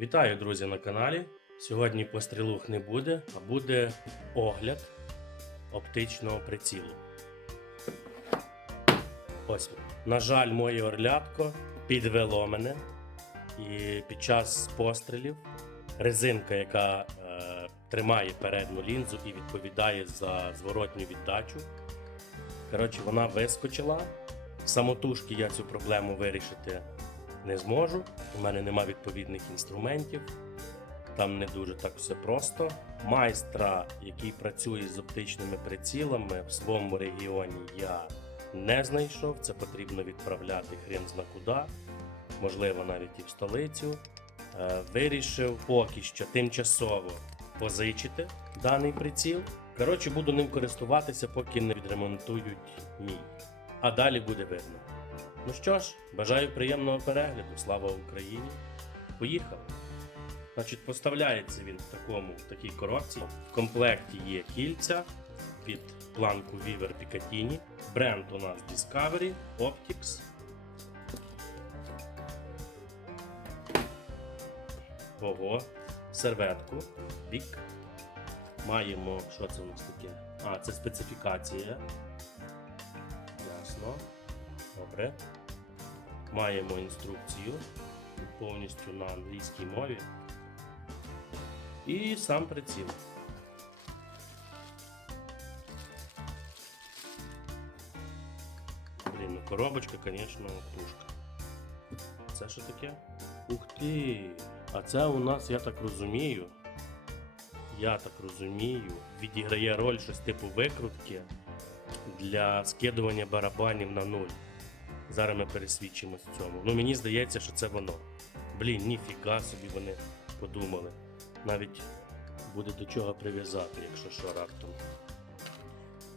Вітаю, друзі, на каналі. Сьогодні пострілух не буде, а буде огляд оптичного прицілу. Ось. він. На жаль, моє орлятко підвело мене. І під час пострілів резинка, яка е, тримає передню лінзу і відповідає за зворотню віддачу. Коротше, вона вискочила. Самотужки я цю проблему вирішити не зможу. У мене нема відповідних інструментів. Там не дуже так все просто. Майстра, який працює з оптичними прицілами в своєму регіоні, я не знайшов. Це потрібно відправляти хрен зна куди, можливо, навіть і в столицю. Е, Вирішив поки що тимчасово позичити даний приціл. Коротше, буду ним користуватися, поки не відремонтують мій. А далі буде видно. Ну що ж, бажаю приємного перегляду. Слава Україні! Поїхали! Значить, поставляється він в такому в такій коробці. В комплекті є кільця під планку Viver Picatinny. Бренд у нас Discovery, Optics. Ого, серветку, бік. Маємо, що це у нас таке? А, це специфікація. Ясно. Добре. Маємо інструкцію повністю на англійській мові. І сам приціл. Коробочка, звісно, пушка. Це що таке? Ух ти! А це у нас, я так розумію. Я так розумію, відіграє роль щось типу викрутки для скидування барабанів на нуль. Зараз ми пересвідчимось цьому. Ну мені здається, що це воно. Блін, ніфіга собі вони подумали. Навіть буде до чого прив'язати, якщо що раптом.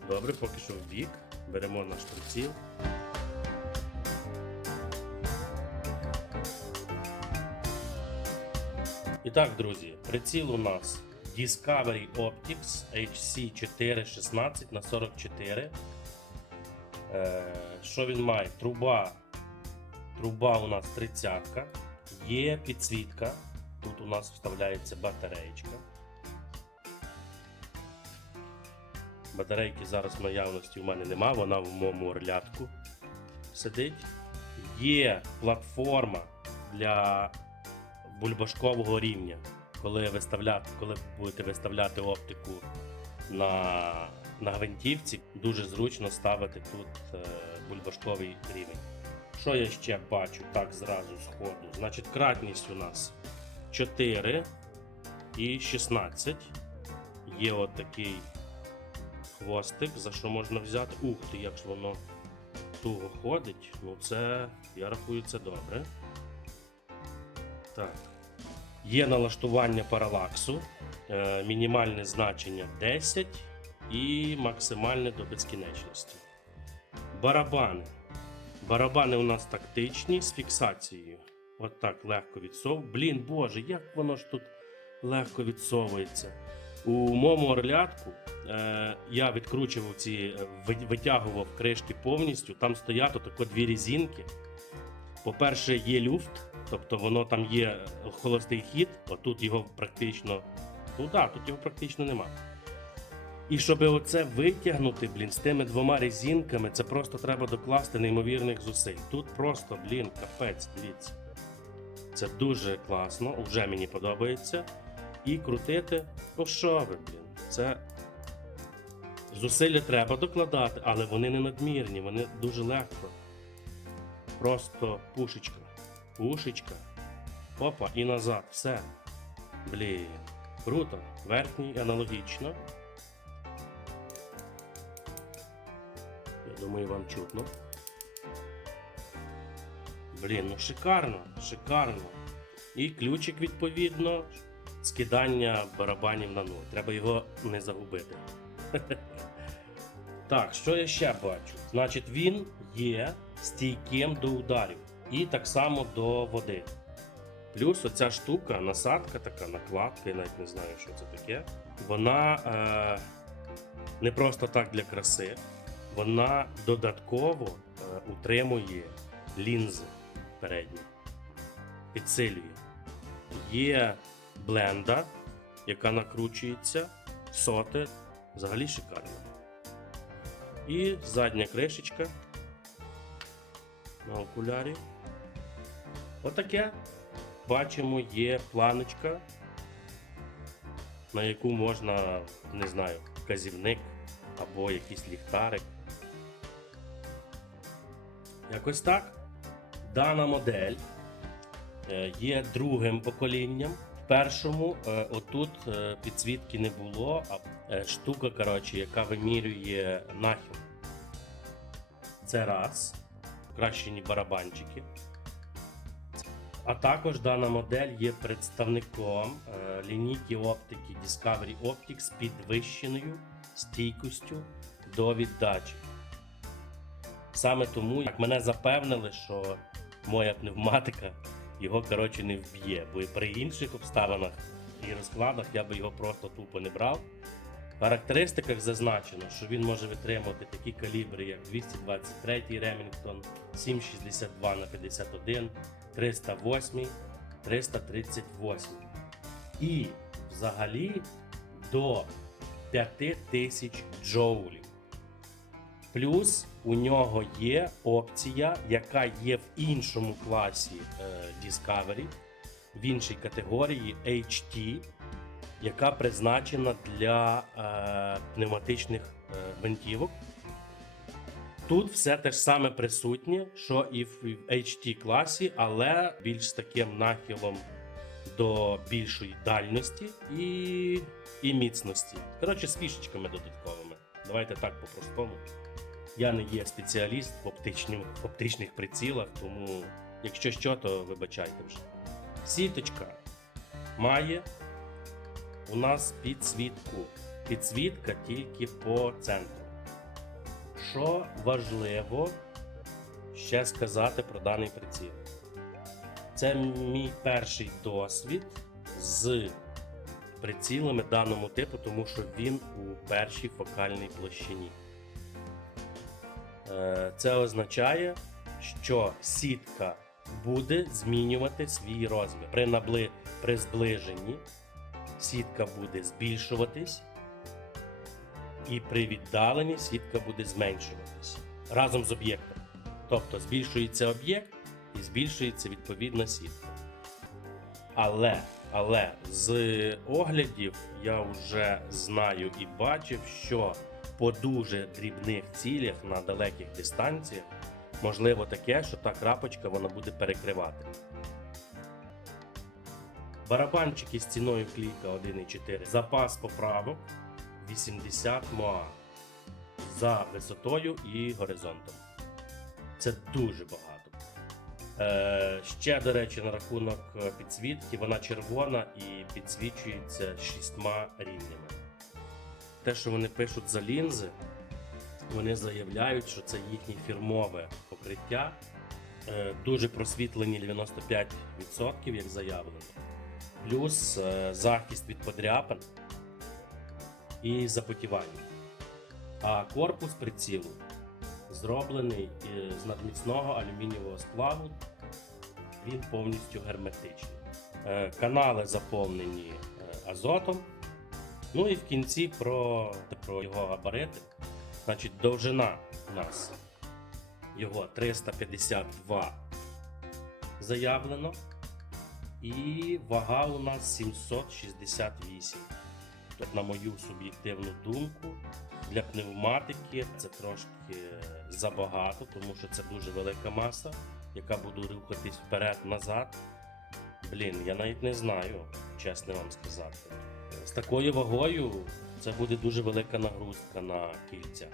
Добре, поки що в бік. Беремо наш приціл. І так, друзі, приціл у нас Discovery Optics HC4 16 на 44 Е, Що він має? Труба. Труба у нас 30 Є підсвітка. Тут у нас вставляється батареєчка. Батарейки зараз наявності у мене нема, вона в моєму орлятку сидить. Є платформа для бульбашкового рівня. Коли, виставляти, коли будете виставляти оптику на, на гвинтівці, дуже зручно ставити тут е, бульбашковий рівень. Що я ще бачу так зразу з ходу? Значить, кратність у нас 4 і 16. Є от такий хвостик, за що можна взяти. Ух ти, як ж воно туго ходить. Ну це, я рахую, це добре. Так. Є налаштування паралаксу, е, мінімальне значення 10 і максимальне до безкінечності. Барабани. Барабани у нас тактичні з фіксацією. От так легко відсов. Блін, боже, як воно ж тут легко відсовується. У моєму орлятку е, я відкручував ці, е, витягував кришки повністю. Там стоять отако дві різинки. По-перше, є люфт, тобто воно там є холостий хід, отут його практично. Ну так, тут його практично нема. І щоб оце витягнути, блін, з тими двома резинками, це просто треба докласти неймовірних зусиль. Тут просто, блін, капець, дивіться. Це дуже класно, вже мені подобається. І крутити, ну що ви, блін, це зусилля треба докладати, але вони не надмірні, вони дуже легко. Просто пушечка. Пушечка. Опа, і назад. Все. Блін. Круто. Верхній аналогічно. Я думаю, вам чутно. Блін, ну шикарно, шикарно. І ключик, відповідно, скидання барабанів на нуль. Треба його не загубити. Так, що я ще бачу? Значить, він є стійким до ударів і так само до води. Плюс оця штука, насадка така, накладка, я навіть не знаю, що це таке. Вона е, не просто так для краси, вона додатково е, утримує лінзи передні, підсилює. Є бленда, яка накручується, соти, взагалі шикарно. І задня кришечка на окулярі. Отаке. Бачимо, є планочка, на яку можна, не знаю, вказівник або якийсь ліхтарик. Якось так. Дана модель е, є другим поколінням. В першому е, отут е, підсвітки не було, а штука, коротше, яка вимірює нахил. Це раз. Покращені барабанчики. А також дана модель є представником е, лінійки оптики Discovery Optics з підвищеною стійкістю до віддачі. Саме тому, як мене запевнили, що моя пневматика його коротше не вб'є, бо і при інших обставинах і розкладах я би його просто тупо не брав. В характеристиках зазначено, що він може витримувати такі калібри, як 223 Remington, 762 на 51 308, 338. І взагалі до 5000 джоулів. Плюс у нього є опція, яка є в іншому класі е, Discovery, в іншій категорії HT, яка призначена для е, пневматичних е, гвинтівок. Тут все те ж саме присутнє, що і в HT класі, але більш з таким нахилом до більшої дальності і, і міцності. Коротше, з фішечками додатковими. Давайте так по-простому. Я не є спеціаліст в, оптичнім, в оптичних прицілах, тому якщо що, то вибачайте вже. Сіточка має у нас підсвітку. Підсвітка тільки по центру. Що важливо ще сказати про даний приціл? Це мій перший досвід з прицілами даному типу, тому що він у першій фокальній площині. Е, Це означає, що сітка буде змінювати свій розмір. При, набли... При зближенні сітка буде збільшуватись, і при віддаленні сітка буде зменшуватись разом з об'єктом. Тобто збільшується об'єкт і збільшується відповідна сітка. Але, але з оглядів я вже знаю і бачив, що по дуже дрібних цілях на далеких дистанціях можливо таке, що та крапочка вона буде перекривати. Барабанчики з ціною кліка 1,4. Запас поправок 80 МОА за висотою і горизонтом. Це дуже багато. Е, ще, до речі, на рахунок підсвітки, вона червона і підсвічується шістьма рівнями. Те, що вони пишуть за лінзи, вони заявляють, що це їхнє фірмове покриття. Е, дуже просвітлені 95%, як заявлено. Плюс е, захист від подряпин і запотівання. А корпус прицілу зроблений е, з надміцного алюмінієвого сплаву. Він повністю герметичний. Е, Канали заповнені е, азотом. Ну і в кінці про, про його габарити. Значить, довжина у нас його 352 заявлено. І вага у нас 768. Тобто, на мою суб'єктивну думку, для пневматики це трошки забагато, тому що це дуже велика маса, яка буде рухатись вперед-назад. Блін, я навіть не знаю, чесно вам сказати. З такою вагою це буде дуже велика нагрузка на кільця.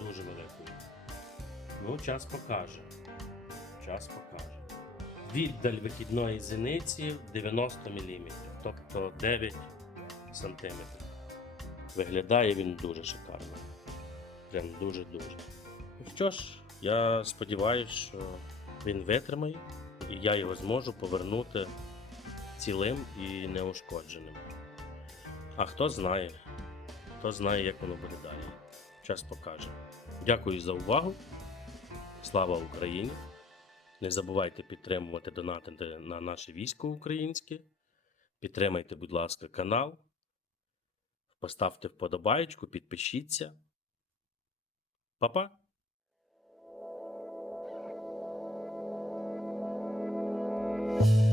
Дуже великою. Ну, час покаже. Час покаже. Віддаль вихідної зіниці 90 мм, тобто 9 см. Виглядає він дуже шикарно. Прям дуже-дуже. Ну Що ж, Я сподіваюся, що він витримає, і я його зможу повернути цілим і неушкодженим. А хто знає, хто знає, як воно буде далі. Час покаже. Дякую за увагу. Слава Україні! Не забувайте підтримувати донатити на наше військо українське. Підтримайте, будь ласка, канал. Поставте вподобайку, підпишіться. Па-па! Thank